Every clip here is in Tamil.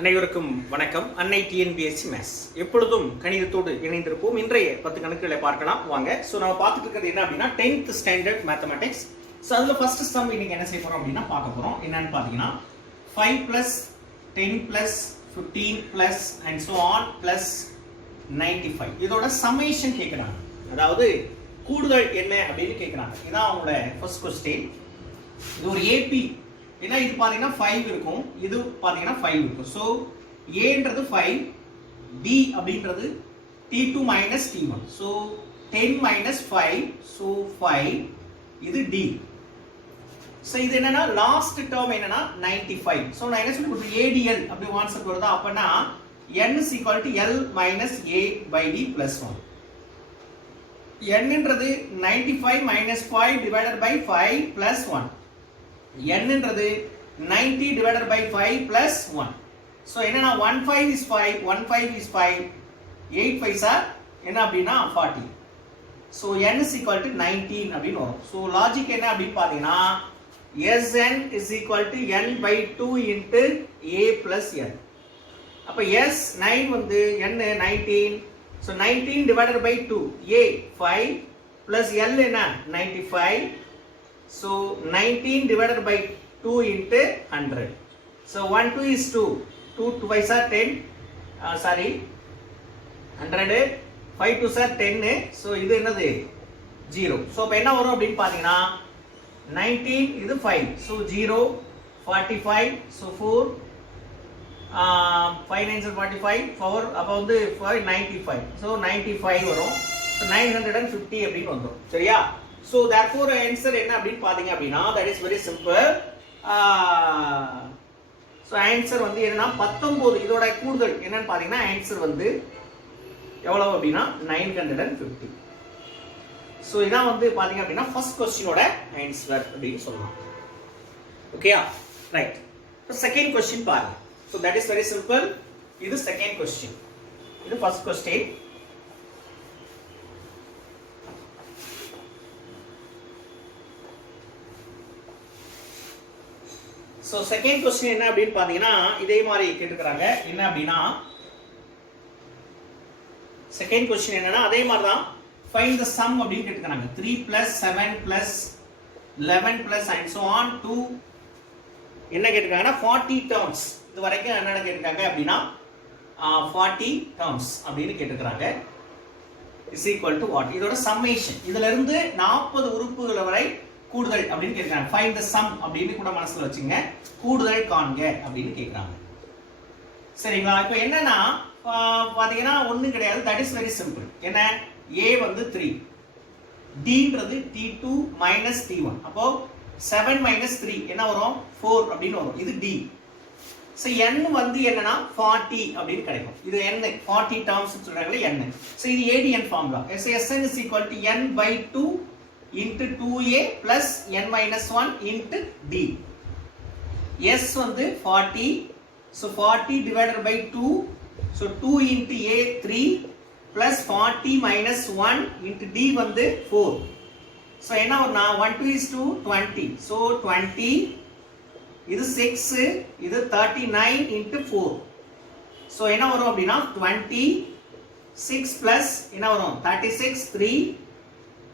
அனைவருக்கும் வணக்கம். அன்னை டிஎன்பிஎஸ்சி மேத்ஸ் எப்பொழுதும் கணிதத்தோடு இணைந்திருப்போம். இன்றைய 10 கணக்குகளை பார்க்கலாம் வாங்க. ஸோ நம்ம பார்த்துட்டு இருக்கிறது என்ன அப்படின்னா 10th ஸ்டாண்டர்ட் மேத்தமெட்டிக்ஸ். ஸோ அதில் ஃபர்ஸ்ட் சம் இன்னைக்கு என்ன செய்ய போறோம் அப்படின்னா பார்க்க போறோம். என்னன்னு பார்த்தீங்கன்னா 5 + 10 + 15 + and so on + 95 இதோட சம்மேஷன் கேட்குறாங்க. அதாவது கூடுதல் என்ன அப்படின்னு கேட்குறாங்க. இதான் அவங்களோட ஃபர்ஸ்ட் கொஸ்டின். இது ஒரு ஏபி. ஏன்னா இது பாத்தீங்கன்னா 5 இருக்கும், இது பாத்தீங்கன்னா 5 இருக்கும். சோ ஏன்றது 5, d அப்படின்றது t2 - t1. சோ 10 - 5, சோ 5, இது d. சோ இது என்னன்னா லாஸ்ட் டேர்ம் என்னன்னா 95. சோ நான் என்ன சொல்ல போறேன், adl அப்படி கான்செப்ட் வருதா? அப்பனா n = l - a/d + 1. n ன்றது 95 - 5 / 5 + 1. n ன்றது 90 / 5 + 1. சோ என்னன்னா 15 is 5, 15 is 5, 8 5s are என்ன அப்படினா 40. சோ n = 19 அப்படினு வரும். சோ லாஜிக் என்ன அப்படி பாத்தீங்கன்னா Sn = n/2 * a + n. அப்ப S9 வந்து n 19. சோ 19 / 2 a 5 + l என்ன 95. So 19 / 2 * 100. So 1 2 is 2. 2 2s are 10. 100. 5 2s are 10. So இது என்னது 0. So அப்ப என்ன வரும் அப்படினு பாத்தீங்கன்னா 19 இது 5. So 0 45. So 4 5 9s are 45. 4 அப்ப வந்து 95. So 95 வரும். So 950 அப்படினு வந்துரும். சரியா? So therefore answer என்ன அப்படினு பாத்தீங்க அப்படினா that is very simple. So answer வந்து என்னன்னா 19. இதோட கூடுதல் என்னன்னு பாத்தீங்கன்னா answer வந்து எவ்வளவு அப்படினா 950. So இதான் வந்து பாத்தீங்க அப்படினா first questionோட answer அப்படினு சொல்லலாம். ஓகேயா? ரைட். So second question பாருங்க. So that is very simple. இது second question. இது first question. So second question என்ன அப்படினு பாத்தீங்கன்னா இதே மாதிரி கேட்டிருக்காங்க. என்ன அப்படினா second question என்னன்னா அதே மாதிரி தான் find the sum அப்படினு கேட்டிருக்காங்க. 3 + 7 + 11 + and so on to என்ன கேட்டிருக்காங்கன்னா 40 terms. இது வரைக்கும் என்ன கேட்டிருக்காங்க அப்படினா 40 terms அப்படினு கேட்டிருக்காங்க. is equal to what? இதோட சம்மேஷன். இதில இருந்து 40 உறுப்புகள் வரை கூடுதல் அப்படினு கேக்குறாங்க. find the sum அப்படினு கூட மனசுல வச்சுங்க. கூடுதல் காண்க அப்படினு கேக்குறாங்க. சரிங்களா? இப்போ என்னன்னா பாத்தீங்கன்னா ஒண்ணும் கிடையாது. that is very simple. என்ன a வந்து 3, d ன்றது t2 - t1. அப்போ 7 - 3 என்ன வரும் 4 அப்படினு வரும். இது d. சோ n வந்து என்னன்னா 40 அப்படினு கிடைக்கும். இது n 40 terms சொல்றாங்களே n. சோ இது adn formula. Sn = n/2 into 2a plus n minus 1 into d. S வந்து 40. So 40 divided by 2. So 2 into a 3 plus 40 minus 1 into d வந்து 4. So என்ன வரும்னா 1 2 is 2 20. So 20 இது 6 இது 39 into 4. So என்ன வரும் அப்படினா 26 plus என்ன வரும் 36 3.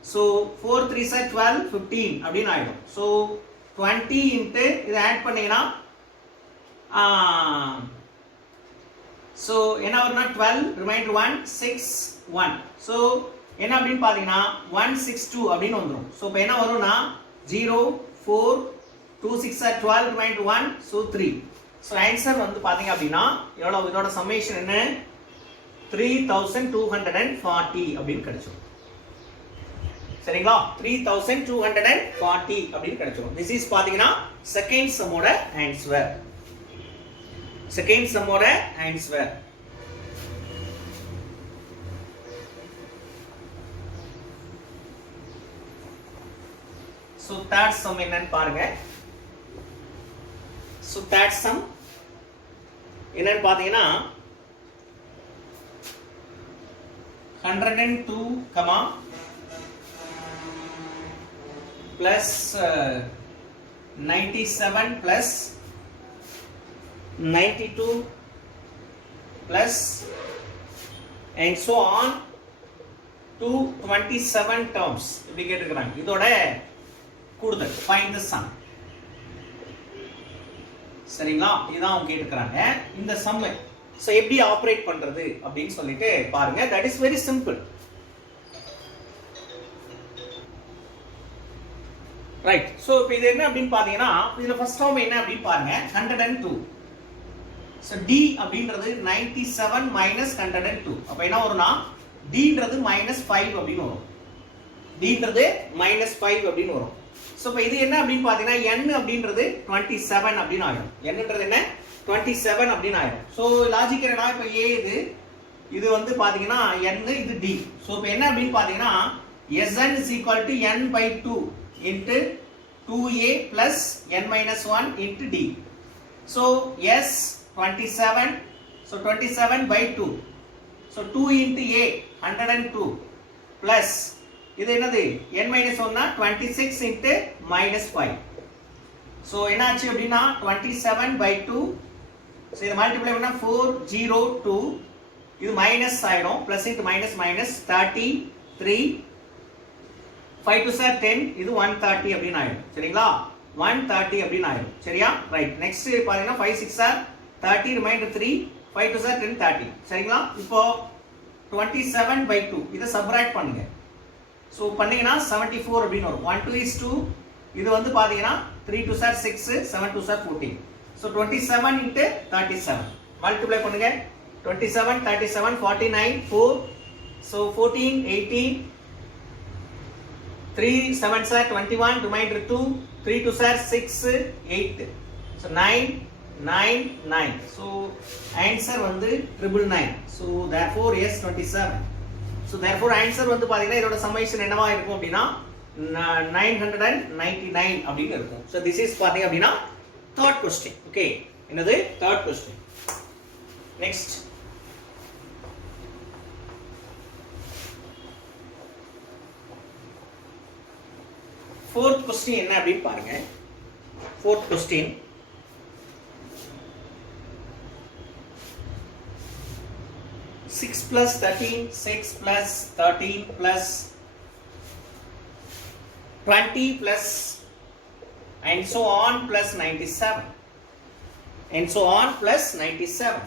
So 4 3s are 12 15 அப்படினு ஆயிடும். So 20 into இத ஆட் பண்ணீங்கனா so என்ன வரும்னா 12 ரிமைண்டர் 1 6 1. So என்ன அப்படினு பாத்தீங்கன்னா 162 அப்படினு வந்துரும். So இப்போ என்ன வரும்னா 0 4 2 6 are 12 reminder 1 so 3. So answer வந்து பாத்தீங்க அப்படினா எவ்வளவு இதோட சம்மேஷன் என்ன 3240 அப்படினு கிடைச்சிரும். சரிங்களா? 3240 அப்படினு கிடைச்சிரும். this is பாத்தீங்கன்னா செகண்ட் சம்மோட ஆன்சர். செகண்ட் சம்மோட ஆன்சர். so third sum என்னன்னு பாருங்க. so third sum என்னன்னு பாத்தீங்கன்னா 102, plus 97 plus 92 plus and so on to 27 terms இப்படி கேட்டிருக்காங்க. இதோட கூடுதல் find the sum. சரிங்களா, இதான் அவங்க கேட்டிருக்காங்க. இந்த sum சோ எப்படி ஆபரேட் பண்றது அப்படினு சொல்லிட்டு பாருங்க. that is very simple. Right. So இப்போ இது என்ன அப்படினு பாத்தீங்கன்னா, இதுல ஃபர்ஸ்ட் டேர்ம் என்ன அப்படினு பாருங்க, 102. சோ d அப்படின்றது 97 minus 102. அப்ப என்ன வரும்னா d ன்றது -5 அப்படினு வரும். d ன்றது -5 அப்படினு வரும். சோ இப்போ இது என்ன அப்படினு பாத்தீங்கன்னா, n அப்படின்றது 27 அப்படினு ஆயிடும். n ன்றது என்ன 27 அப்படினு ஆயிடும். சோ லாஜிக் என்னன்னா, இப்போ a இது வந்து பாத்தீங்கன்னா n, இது d. சோ இப்போ என்ன அப்படினு பாத்தீங்கன்னா, Sn is equal to n by 2 into 2a plus n minus 1 into d. So s 27, so 27 by 2. So 2 into a 102 plus இது என்னது n minus 1 னா 26 into minus 5. So என்னாச்சு அப்படினா 27 by 2. So இத மல்டிப்ளை பண்ணா 402, இது மைனஸ் ஆயிடும், plus into minus minus 33, 5 to 10, இது 130 அப்படினு ஆயிடும். சரிங்களா, 130 அப்படினு ஆயிடும். சரியா, ரைட். நெக்ஸ்ட் பாத்தீங்கன்னா 5 6 are 30, ரிமைண்டர் 3, 5 to 10 30. சரிங்களா, இப்போ 27 by 2 இத சப்ட்ராக்ட் பண்ணுங்க. சோ பண்ணீங்கன்னா 74 அப்படினு வரும். 1 2 is 2, இது வந்து பாத்தீங்கன்னா 3 to 6, 7 to 14. So 27 into 37 multiply பண்ணுங்க. 27 37 49 4. So 14 18, 3 7s are 21, remainder 2, 3 2s are 6 8. So 9 9 9. So answer வந்து 999. So therefore yes 27. So therefore answer வந்து பாத்தீங்கன்னா இதோட சம்மேஷன் என்னவா இருக்கும் அப்படினா 999 அப்படினு இருக்கும். So this is பாத்தீங்க அப்படினா third question. Okay, என்னது third question. Next, fourth question என்ன அப்படி பாருங்க. fourth question, six plus 13, 6 plus 13 plus 20 plus and so on plus 97 and so on plus 97.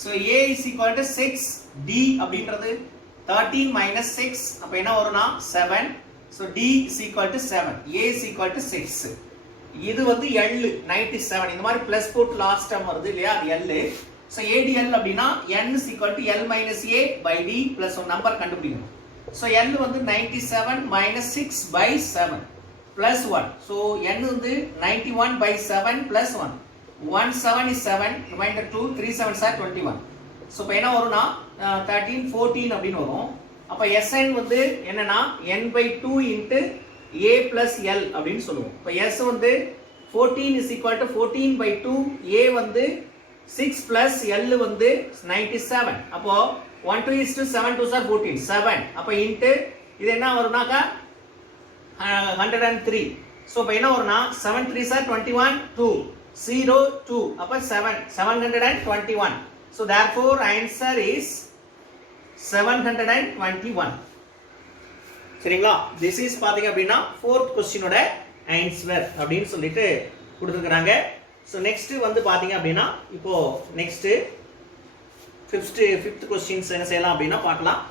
So a is equal to 6, d அப்படின்றது 13 minus 6, அப்ப என்ன வரும்னா 7. So d is equal to 7, a is equal to 6. இது வந்து L 97, இந்த மாதிரி பிளஸ் போட்டு லாஸ்ட் டேர்ம் வருது இல்லையா, அது L. So ADL அப்படினா n is equal to L minus a by d plus ஒரு நம்பர் கண்டுபிடிக்கணும். So L வந்து 97 minus 6 by 7 plus 1. So n வந்து 91 by 7 plus 1. 1 7 is 7, remainder 2, 3 7s are 21. So இப்போ என்ன வரும்னா 13 14 அப்படினு வரும். அப்ப Sn வந்து என்னன்னா n by 2 into a plus L அப்படினு சொல்லுவோம். இப்போ S வந்து 14 is equal to 14 by 2, a வந்து 6 plus L வந்து 97. அப்போ 1 2 is to 7 2s are 14, 7. அப்ப into இது என்ன வரும்னாக்கா 103. So இப்போ என்ன வரும்னா 7 3s are 21, 2 0 2. அப்ப 7 721. So therefore answer is 721. சரிங்களா, this is பாத்தீங்க அப்படினா fourth question ஓட ஆன்சர் அப்படினு சொல்லிட்டு கொடுத்திருக்காங்க. So next வந்து பாத்தீங்க அப்படினா இப்போ next fifth questions என்ன செய்யலாம் அப்படினா பார்க்கலாம்.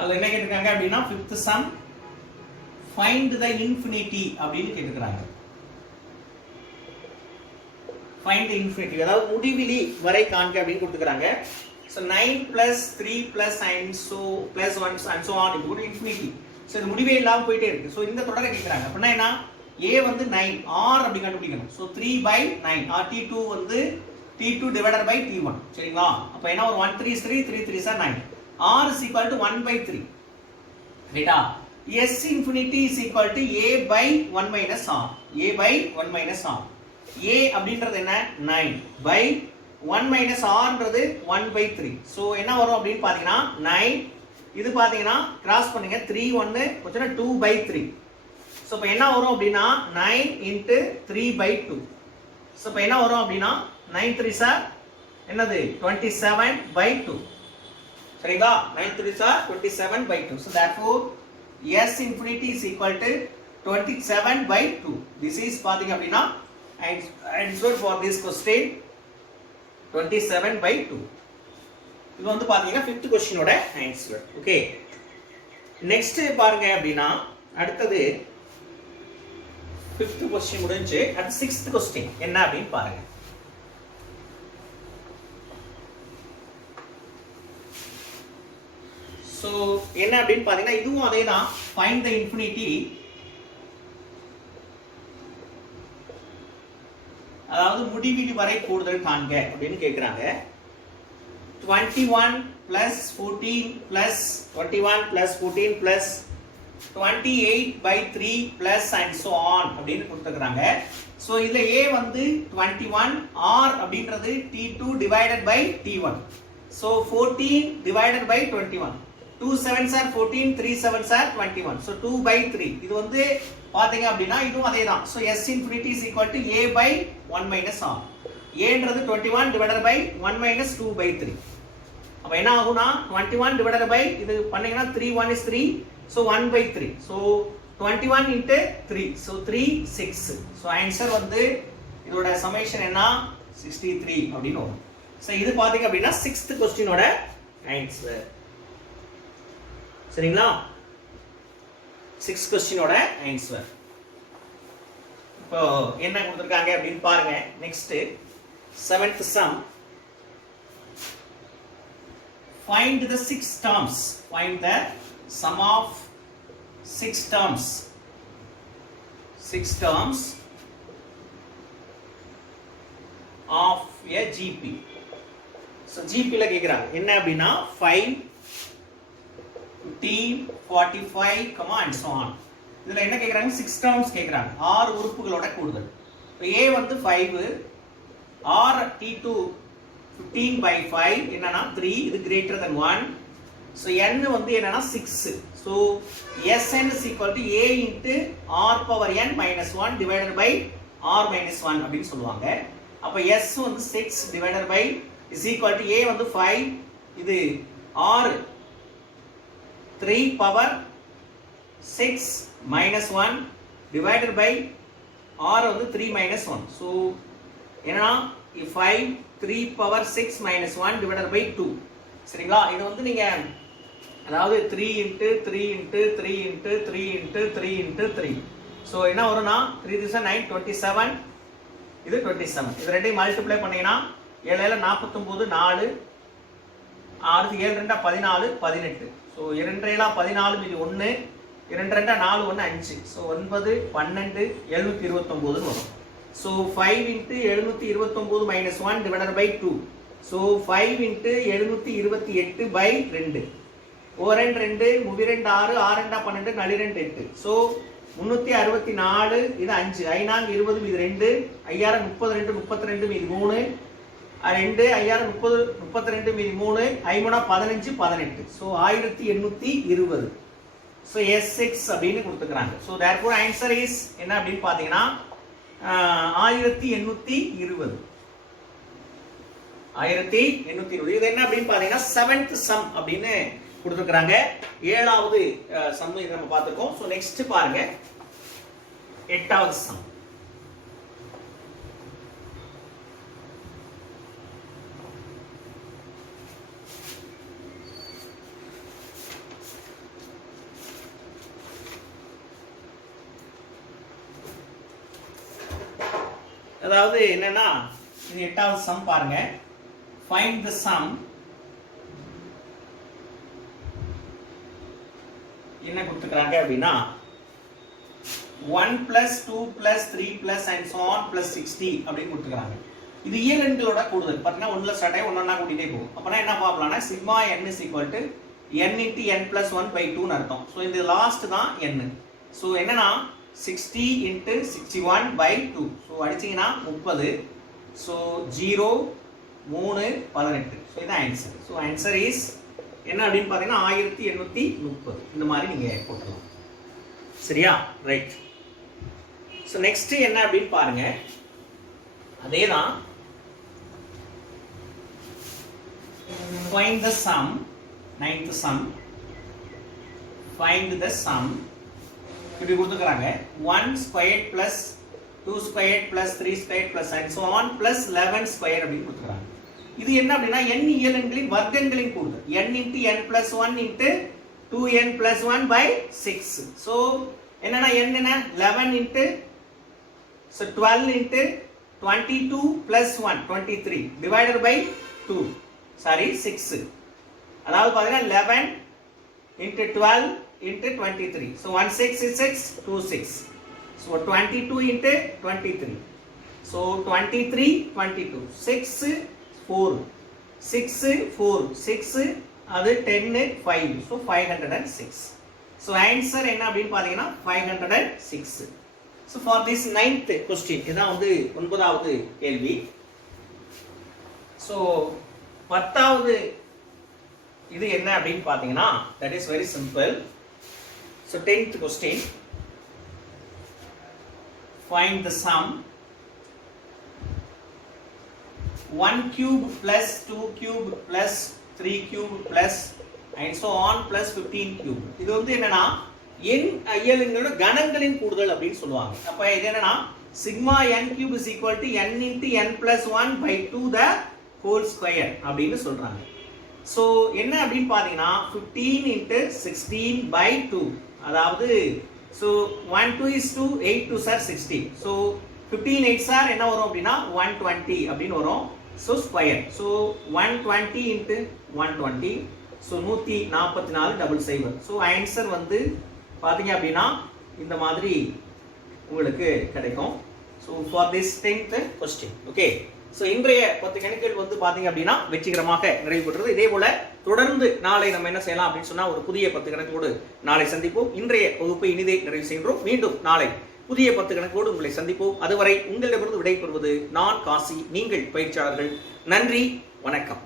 அதுல என்ன கேட்டிருக்காங்க அப்படினா fifth sum, find the infinity அப்படினு கேட்டிருக்காங்க. find the infinity அதாவது முடிவிலி வரை காண்க அப்படினு கொடுத்திருக்காங்க. so 9 plus 3 plus and so plus 1 and so on இது கூட infinity. so இது முடிவே இல்லாம போயிட்டே இருக்கு. so இந்த தொடரை கேக்குறாங்க. அப்படினா என்ன, a வந்து 9, r அப்படி கண்டுபிடிக்கணும். so 3 by 9, rt2 வந்து T2 divided by T1 சரிங்களா அப்ப என்ன ஒரு 1 3 is 3 3 3 is 9 R is equal to 1 by 3 ரைட்டா S infinity is equal to A by 1 minus R A by 1 minus R A அப்படின்றது என்ன 9 by 1 minus R ன்றது 1 by 3 so என்ன வரும் அப்படினு பாத்தீங்கன்னா 9 இது பாத்தீங்கன்னா கிராஸ் பண்ணுங்க 3 1 கொஞ்சம் 2 by 3 so இப்போ என்ன வரும் அப்படினா 9 into 3 by 2 so இப்போ என்ன வரும் அப்படினா 9 3s are என்னது 27 by 2 சரிங்களா 9 3s are 27 by 2 so therefore S infinity is equal to 27 by 2 this is பாத்தீங்க அப்படினா answer for this question 27 by 2 இது வந்து பாத்தீங்கன்னா 5th question ஓட ஆன்சர் ஓகே நெக்ஸ்ட் பாருங்க அப்படினா அடுத்தது 5th question முடிஞ்சு அடுத்து 6th question என்ன அப்படினு பாருங்க சோ என்ன அப்படினு பாத்தீங்கன்னா இதுவும் அதேதான் find the infinity அதாவது முடிவிலி வரை கூடுதல் காண்க அப்படினு கேக்குறாங்க 21 plus 14 plus 21 plus 14 plus 28 by 3 plus and so on அப்படினு கொடுத்திருக்காங்க சோ இதுல A வந்து 21 R அப்படின்றது T2 divided by T1 so 14 divided by 21 2 7s are 14 3 7s are 21 so 2 by 3 இது வந்து பாத்தீங்க அப்படினா இதுவும் அதேதான் so S infinity is equal to A by 1 minus R A ன்றது 21 divided by 1 minus 2 by 3 அப்ப என்ன ஆகும்னா 21 divided by இது பண்ணீங்கன்னா 3 1 is 3 so 1 by 3 so 21 into 3 so 3 6 so answer வந்து இதோட சமேஷன் என்ன 63 அப்படினு வரும் so இது பாத்தீங்க அப்படினா 6th question ஓட ஆன்சர் சரிங்களா 6th question ஓட ஆன்சர் இப்போ என்ன கொடுத்திருக்காங்க அப்படினு பாருங்க next 7th sum find the 6 terms find the sum of 6 terms of a GP so GP ல கேக்குறாங்க என்ன அப்படினா 5 15 45 and so on இதுல என்ன கேக்குறாங்க 6 terms கேக்குறாங்க 6 உறுப்புகளோட கூடுதல் இப்போ A வந்து 5 R T2 15 by 5 என்னன்னா 3 இது greater than 1 so n வந்து என்னன்னா 6 so Sn is equal to A into R power n minus 1 divided by R minus 1 அப்படின்னு சொல்லுவாங்க அப்ப S வந்து 6 divided by is equal to A வந்து 5 இது R 3 power 6 minus 1 divided by R வந்து 3 minus 1 so என்னன்னா 5 3 power 6 minus 1 divided by 2 சரிங்களா இது வந்து நீங்க அதாவது 3 into 3 into 3 into 3 into 3 into 3 so என்ன வரும்னா 3 is 9 27 இது 27 இது ரெண்டையும் மல்டிப்ளை பண்ணீங்கன்னா 7 7 49 4 6 7 2 14 18 so 2 7 14 மீதி 1 2 2 4 1 5 so 9 12 729 னு வரும் so 5 into 729 minus 1 divided by 2 so 5 into 728 by 2 ஒரு 2 3 2 6 6 2 12 4 2 8 so 364 இது 5 5 20 மீதி 2 5000 32 32 மீதி 3 2 5000 30 32 மீதி 3 5 15 18 so 1820 so S6 அப்படினு கொடுத்துக்கறாங்க so therefore answer is என்ன அப்படினு பாத்தீங்கன்னா 1820 இது என்ன அப்படினு பாத்தீங்கன்னா 7th sum அப்படினு கொடுத்துக்கறாங்க 7வது sum இத நம்ம பாத்துறோம் சோ நெக்ஸ்ட் பாருங்க 8வது sum அதாவது என்னன்னா இது 8வது sum பாருங்க find the sum என்ன கொடுத்துக்கறாங்க அப்படினா 1 plus 2 plus 3 plus and so on plus 60 அப்படி கொடுத்துக்கறாங்க இது இயல் எண்களோட கூடுதல் பார்த்தீங்கன்னா ஒன்றுல ஸ்டார்ட் ஆகி ஒன்றா கூட்டிகிட்டே போகும். அப்போனா என்ன பார்க்கலாம்னா sigma n is equal to n into n plus 1/2ன்னு அர்த்தம். ஸோ இந்த லாஸ்ட் தான் n. ஸோ என்னன்னா 60 இன்ட்டு 61/2. ஸோ அடிச்சிங்கன்னா 30. ஸோ 0 3 18. ஸோ இதுதான் ஆன்சர். ஸோ ஆன்சர் இஸ் என்ன அப்படின்னு பார்த்தீங்கன்னா 1830. இந்த மாதிரி நீங்கள் போட்டுக்கலாம். சரியா? ரைட். ஸோ நெக்ஸ்ட் என்ன அப்படின்னு பாருங்க. அதே தான் find the sum, ninth sum, find the sum. இப்படி கொடுத்துக்கிறாங்க 1 squared plus 2 squared plus 3 squared plus and so on plus 11 square அப்படின்னு கொடுத்துக்கிறாங்க. இது என்ன அப்படின்னா n இயல் எண்களின் வர்க்கங்களின் கூடுதல். n into n plus 1 into 2n plus 1 by 6. So என்னன்னா n என்ன 11 into so 12 into 22 plus 1 23 divided by 2 sorry 6. அதாவது பாத்தீங்கன்னா 11 into 12 into 23. So 1 6 is 6 2 6. So 22 into 23. So 23 22 6 4 6 4 6 அது 10 5. So 506. So answer என்ன அப்படின்னு பாத்தீங்கன்னா 506. So for this 9th question இதான் வந்து 9வது கேள்வி. So 10வது இது என்ன அப்படின்னு பாத்தீங்கன்னா that is very simple. So 10th question, find the sum 1 cube plus 2 cube plus 3 cube plus and so on plus 15 cube. இது வந்து என்னன்னா n இயல்களோட கணங்களின் கூடுதல் அப்படின்னு சொல்லுவாங்க. அப்ப இது என்னன்னா sigma n cube is equal to n into n plus 1/2 the whole square அப்படின்னு சொல்றாங்க. சோ என்ன அப்படின்னு பாத்தீங்கன்னா 15 into 16/2. அதாவது so 1 2 is 2 8 2 are 16. So 15 8s are என்ன வரும் அப்படின்னா 120 அப்படின்னு வரும். So square. So 120 into 120. So 144 double சைபர். So ஆன்சர் வந்து பாத்தீங்க அப்படின்னா இந்த மாதிரி உங்களுக்கு கிடைக்கும். So for this 10th question. Okay. So இன்றைய 10 கணக்குகள் வந்து பாத்தீங்க அப்படின்னா வெற்றிகரமாக நிறைவு பெற்றது. இதே போல தொடர்ந்து நாளை நம்ம என்ன செய்யலாம் அப்படின்னு சொன்னா ஒரு புதிய 10 கணக்கோடு நாளை சந்திப்போம். இன்றைய வகுப்பை இனிதே நிறைவு செய்கின்றோம். மீண்டும் நாளை புதிய 10 கணக்கோடு உங்களை சந்திப்போம். அதுவரை உங்களிடமிருந்து விடைபெறுவது நான் காசி, நீங்கள் பயிற்சியாளர்கள். நன்றி, வணக்கம்.